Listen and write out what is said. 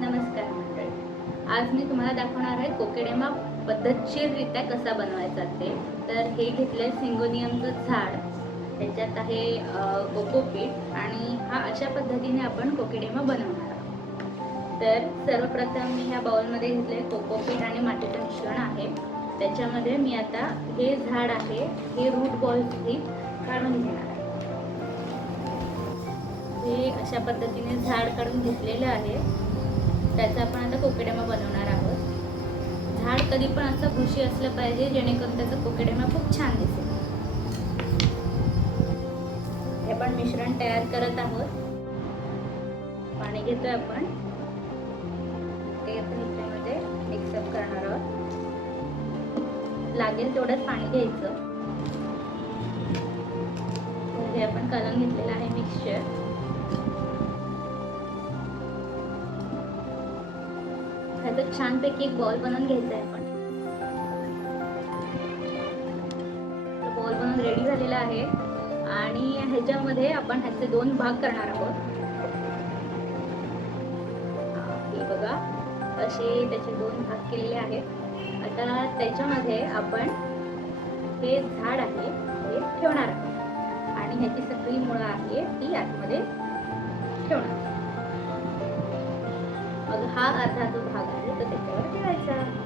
नमस्कार मंडळी. आज मी तुम्हाला दाखवणार आहे कोकेडेमा पद्धतशीररित्या कसा बनवायचा ते. तर हे घेतलंय सिंगोनियमचं झाड, त्याच्यात आहे कोकोपीट आणि हा अशा पद्धतीने आपण कोकेडेमा बनवणार आहोत. तर सर्वप्रथम मी ह्या बाउलमध्ये घेतले कोकोपीट आणि मातीचं मिश्रण आहे. त्याच्यामध्ये मी आता हे झाड आहे हे रूट बॉल्स काढून घेणार आहे. हे अशा पद्धतीने झाड काढून घेतलेलं आहे. त्याचा आपण आता कोकेडेमा बनवणार आहोत. झाड कधी पण असं बुशी असलं पाहिजे जेणेकरून त्याचा कोकेडेमा खूप छान दिसेल. हे आपण मिश्रण तयार करत आहोत. पाणी घेतोय आपण, ते आपण याच्यामध्ये मिक्सअप करणार आहोत. लागेल तेवढंच पाणी घ्यायचं. हे आपण कालवून घेतलेलं आहे मिक्सचर. ह्याचा छानपैकी एक बॉल बनवून घ्यायचा आहे आपण. बॉल बनवून रेडी झालेला आहे आणि ह्याच्यामध्ये आपण ह्याचे 2 भाग करणार आहोत. हे बघा, असे त्याचे 2 भाग केलेले आहेत. आता त्याच्यामध्ये आपण हे झाड आहे हे ठेवणार आहोत आणि ह्याची सगळी मुळं आहे ती आतमध्ये ठेवणार. मग हा अर्धा जो भाग आहे तो त्याच्यावर ठेवायचा.